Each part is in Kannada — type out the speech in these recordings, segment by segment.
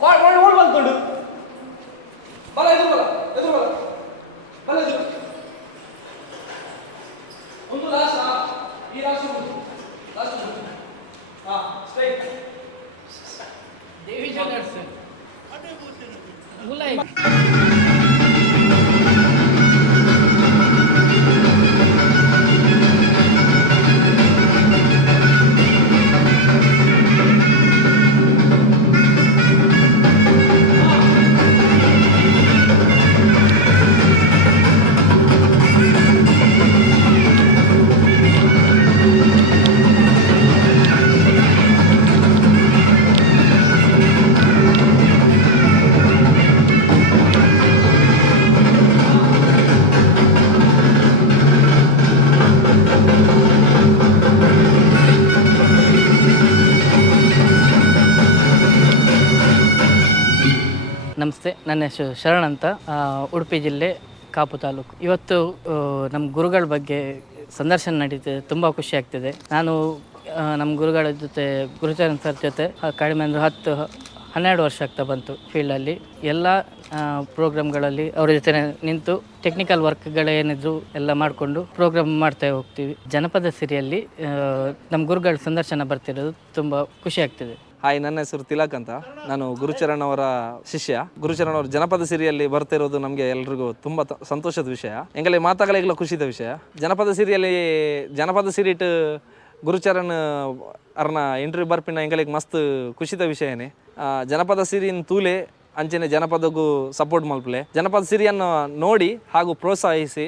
ಗಾಡ್ ಮಾಡಿ ಓಡ್ ಬಂದ್ಕೊಂಡು ಬಲ ಎದುರು ಬಲ ಎದುರು ಬಲ ಬಲ ಎದುರು ಒಂದು ಲಾಸ್ ಈ ಲಾಸ್ ಲಾಸ್ ಹಾ ಸ್ಟ್ರೈಟ್ ದೇವಿ ಜನರ್ಸ್ ಅದೇ ಮೂಲ ನಮಸ್ತೆ, ನನ್ನ ಹೆಸರು ಶರಣ್ ಅಂತ. ಉಡುಪಿ ಜಿಲ್ಲೆ ಕಾಪು ತಾಲೂಕು. ಇವತ್ತು ನಮ್ಮ ಗುರುಗಳ ಬಗ್ಗೆ ಸಂದರ್ಶನ ನಡೀತಿದೆ ತುಂಬ ಖುಷಿ ಆಗ್ತಿದೆ. ನಾನು ನಮ್ಮ ಗುರುಗಳ ಜೊತೆ, ಗುರುಚರಣ್ ಸರ್ ಜೊತೆ ಕಡಿಮೆ ಅಂದರೆ ಹತ್ತು, ಹನ್ನೆರಡು ವರ್ಷ ಆಗ್ತಾ ಬಂತು ಫೀಲ್ಡಲ್ಲಿ ಎಲ್ಲ ಪ್ರೋಗ್ರಾಮ್ಗಳಲ್ಲಿ ಅವ್ರ ಜೊತೆ ನಿಂತು ಟೆಕ್ನಿಕಲ್ ವರ್ಕ್ಗಳೇನಿದ್ರು ಎಲ್ಲ ಮಾಡಿಕೊಂಡು ಪ್ರೋಗ್ರಾಮ್ ಮಾಡ್ತಾ ಹೋಗ್ತೀವಿ. ಜನಪದ ಸಿರಿಯಲ್ಲಿ ನಮ್ಮ ಗುರುಗಳ ಸಂದರ್ಶನ ಬರ್ತಿರೋದು ತುಂಬ ಖುಷಿ ಆಗ್ತಿದೆ. ಹಾಯ್, ನನ್ನ ಹೆಸರು ತಿಲಕ್ ಅಂತ. ನಾನು ಗುರುಚರಣ್ ಅವರ ಶಿಷ್ಯ. ಗುರುಚರಣ್ ಅವರ ಜನಪದ ಸಿರಿಯಲ್ಲಿ ಬರ್ತಿರೋದು ನಮಗೆ ಎಲ್ರಿಗೂ ತುಂಬ ಸಂತೋಷದ ವಿಷಯ. ಎಂಗಲೇ ಮಾತಾಗಲಿಲ್ಲ ಖುಷಿದ ವಿಷಯ. ಜನಪದ ಸಿರಿಯಲ್ಲಿ ಜನಪದ ಸಿರಿಟ್ ಗುರುಚರಣ್ ಅರ್ನ ಇಂಟರ್ವ್ಯೂ ಬರ್ಪಿನ ಎಂಗಲಿಗೆ ಮಸ್ತ್ ಖುಷಿದ ವಿಷಯನೇ ಜನಪದ ಸಿರಿನ್ ತೂಲೆ ಅಂಚನೆ ಜನಪದಗೂ ಸಪೋರ್ಟ್ ಮಲ್ಪಲೆ ಜನಪದ ಸಿರಿಯನ್ನು ನೋಡಿ ಹಾಗೂ ಪ್ರೋತ್ಸಾಹಿಸಿ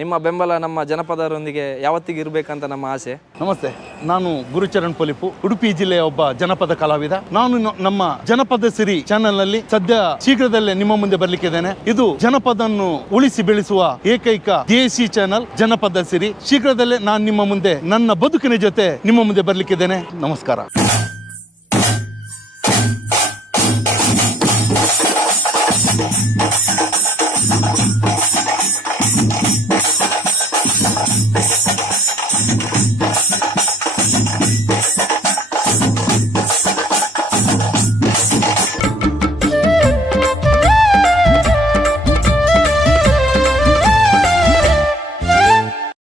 ನಿಮ್ಮ ಬೆಂಬಲ ನಮ್ಮ ಜನಪದರೊಂದಿಗೆ ಯಾವತ್ತಿಗೂ ಇರಬೇಕಂತ ನಮ್ಮ ಆಸೆ. ನಮಸ್ತೆ, ನಾನು ಗುರುಚರಣ್ ಪೊಲಿಪು, ಉಡುಪಿ ಜಿಲ್ಲೆಯ ಒಬ್ಬ ಜನಪದ ಕಲಾವಿದ. ನಾನು ನಮ್ಮ ಜನಪದ ಸಿರಿ ಚಾನೆಲ್ನಲ್ಲಿ ಸದ್ಯ ಶೀಘ್ರದಲ್ಲೇ ನಿಮ್ಮ ಮುಂದೆ ಬರ್ಲಿಕ್ಕಿದ್ದೇನೆ. ಇದು ಜನಪದನ್ನು ಉಳಿಸಿ ಬೆಳೆಸುವ ಏಕೈಕ ದೇಸಿ ಚಾನೆಲ್ ಜನಪದ ಸಿರಿ. ಶೀಘ್ರದಲ್ಲೇ ನಾನು ನಿಮ್ಮ ಮುಂದೆ, ನನ್ನ ಬದುಕಿನ ಜೊತೆ ನಿಮ್ಮ ಮುಂದೆ ಬರ್ಲಿಕ್ಕಿದ್ದೇನೆ. ನಮಸ್ಕಾರ.